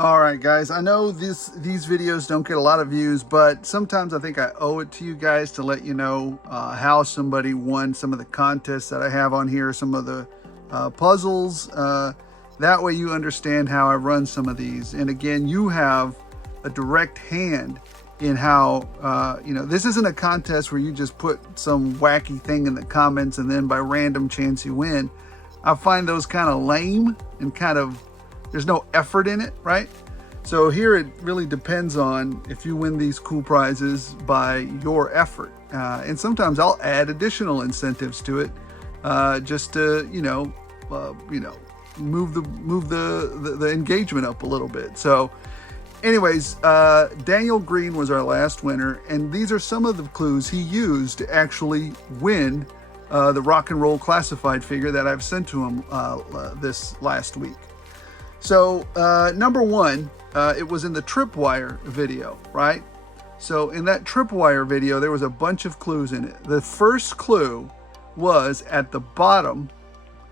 All right, guys, I know these videos don't get a lot of views, but sometimes I think I owe it to you guys to let you know how somebody won some of the contests that I have on here, some of the puzzles. That way you understand how I run some of these. And again, you have a direct hand in how, this isn't a contest where you just put some wacky thing in the comments and then by random chance you win. I find those kind of lame and kind of, there's no effort in it, right? So here it really depends on if you win these cool prizes by your effort. And sometimes I'll add additional incentives to it just to, move the engagement up a little bit. So anyways, Daniel Green was our last winner, and these are some of the clues he used to actually win the rock and roll classified figure that I've sent to him this last week. So number one, it was in the tripwire video, right? So in that tripwire video, there was a bunch of clues in it. The first clue was at the bottom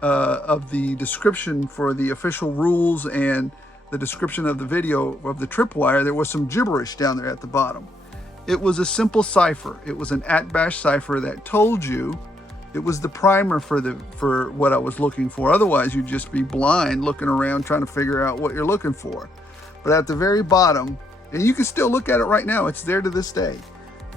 of the description for the official rules and the description of the video of the tripwire. There was some gibberish down there at the bottom. It was a simple cipher. It was an @bash cipher that told you it was the primer for what I was looking for. Otherwise, you'd just be blind looking around trying to figure out what you're looking for. But at the very bottom, and you can still look at it right now, it's there to this day.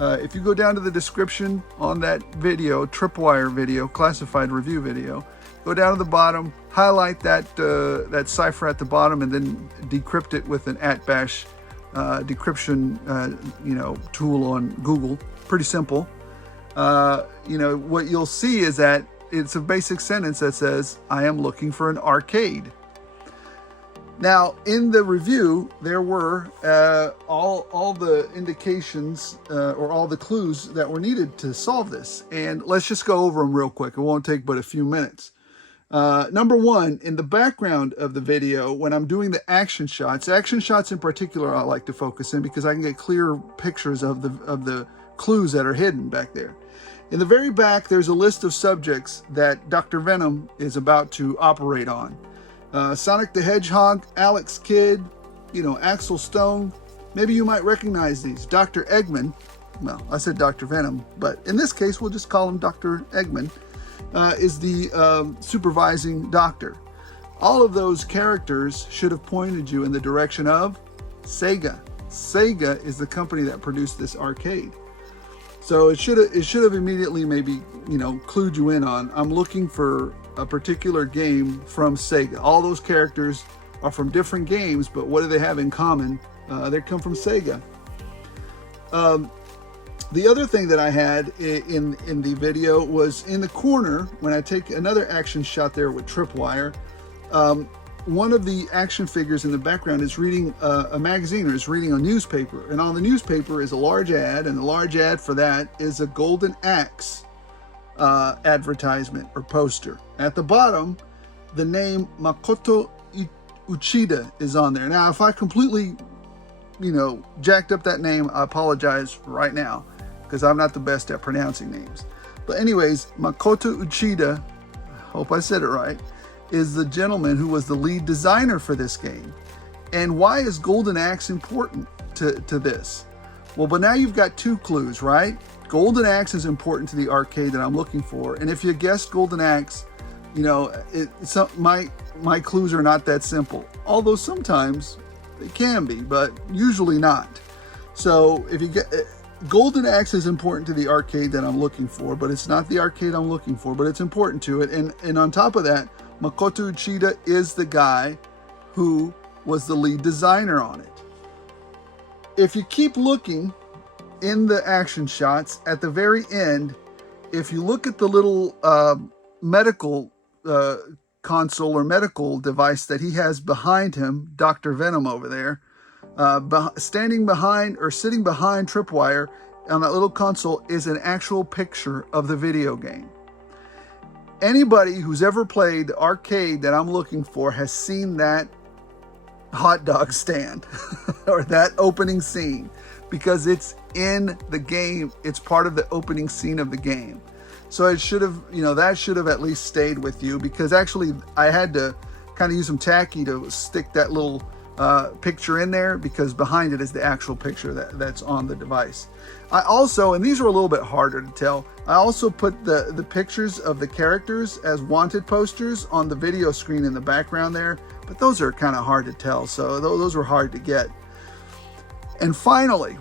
If you go down to the description on that video, tripwire video, classified review video, go down to the bottom, highlight that cipher at the bottom, and then decrypt it with an @bash decryption tool on Google. Pretty simple. What you'll see is that it's a basic sentence that says, "I am looking for an arcade." Now, in the review, there were all the indications or all the clues that were needed to solve this. And let's just go over them real quick. It won't take but a few minutes. Number one, in the background of the video, when I'm doing the action shots in particular, I like to focus in because I can get clear pictures of the clues that are hidden back there. In the very back, there's a list of subjects that Dr. Venom is about to operate on. Sonic the Hedgehog, Alex Kidd, Axel Stone. Maybe you might recognize these. Dr. Eggman, well, I said Dr. Venom, but in this case, we'll just call him Dr. Eggman, is the supervising doctor. All of those characters should have pointed you in the direction of Sega. Sega is the company that produced this arcade. So it should have immediately maybe, clued you in on, I'm looking for a particular game from Sega. All those characters are from different games, but what do they have in common? They come from Sega. The other thing that I had in the video was in the corner, when I take another action shot there with tripwire, one of the action figures in the background is reading a magazine or is reading a newspaper. And on the newspaper is a large ad, and the large ad for that is a Golden Axe advertisement or poster. At the bottom, the name Makoto Uchida is on there. Now, if I completely, jacked up that name, I apologize right now because I'm not the best at pronouncing names. But anyways, Makoto Uchida, I hope I said it right, is the gentleman who was the lead designer for this game. And why is Golden Axe important to this? Well, but now you've got two clues, right? Golden Axe is important to the arcade that I'm looking for. And if you guessed Golden Axe, my clues are not that simple. Although sometimes they can be, but usually not. So if you get Golden Axe is important to the arcade that I'm looking for, but it's not the arcade I'm looking for, but it's important to it. And on top of that, Makoto Uchida is the guy who was the lead designer on it. If you keep looking in the action shots, at the very end, if you look at the little medical console or medical device that he has behind him, Dr. Venom over there, standing behind or sitting behind tripwire on that little console is an actual picture of the video game. Anybody who's ever played the arcade that I'm looking for has seen that hot dog stand or that opening scene because it's in the game. It's part of the opening scene of the game. So it should have, that should have at least stayed with you because actually I had to kind of use some tacky to stick that little picture in there, because behind it is the actual picture that's on the device. I also, and these are a little bit harder to tell, I also put the pictures of the characters as wanted posters on the video screen in the background there, but those are kind of hard to tell, so those were hard to get. And finally,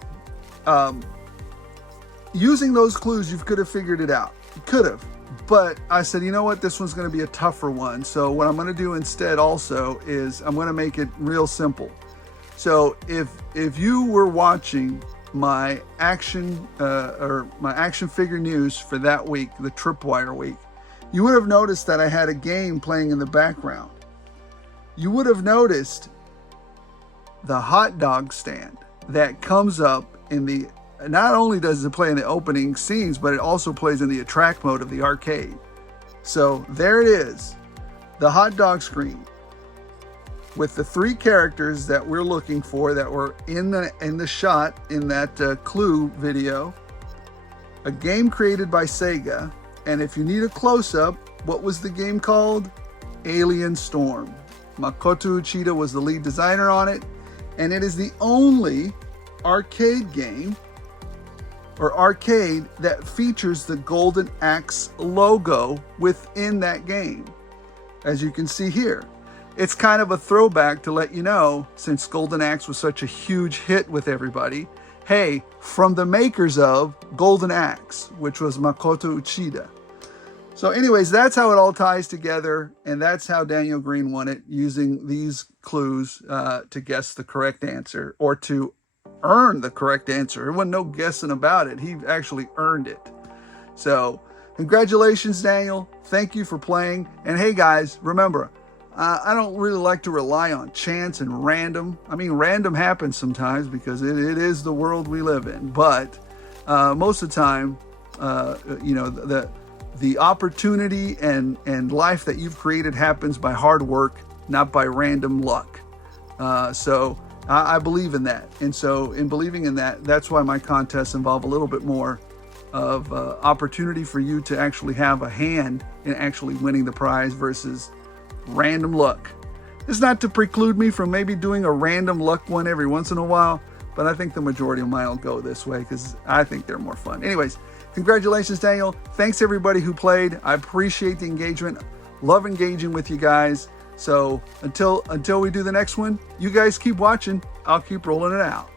using those clues, you could have figured it out. You could have. But I said, you know what, this one's going to be a tougher one. So what I'm going to do instead also is I'm going to make it real simple. So if you were watching my action figure news for that week, the Tripwire week, you would have noticed that I had a game playing in the background. You would have noticed the hot dog stand that comes up in the, not only does it play in the opening scenes, but it also plays in the attract mode of the arcade. So there it is, the hot dog screen with the 3 characters that we're looking for that were in the shot in that clue video. A game created by Sega, and if you need a close-up, what was the game called? Alien Storm. Makoto Uchida was the lead designer on it, and it is the only arcade game or arcade that features the Golden Axe logo within that game, as you can see here. It's kind of a throwback to let you know, since Golden Axe was such a huge hit with everybody, hey, from the makers of Golden Axe, which was Makoto Uchida. So anyways, that's how it all ties together, and that's how Daniel Green won it, using these clues to guess the correct answer, or to earn the correct answer. There wasn't no guessing about it. He actually earned it. So congratulations, Daniel. Thank you for playing. And hey guys, remember, I don't really like to rely on chance and random. I mean, random happens sometimes because it is the world we live in. But most of the time, you know, the opportunity and life that you've created happens by hard work, not by random luck. So I believe in that. And so in believing in that, that's why my contests involve a little bit more of opportunity for you to actually have a hand in actually winning the prize versus random luck. It's not to preclude me from maybe doing a random luck one every once in a while, but I think the majority of mine will go this way because I think they're more fun. Anyways, congratulations, Daniel. Thanks everybody who played. I appreciate the engagement. Love engaging with you guys. So until we do the next one, you guys keep watching. I'll keep rolling it out.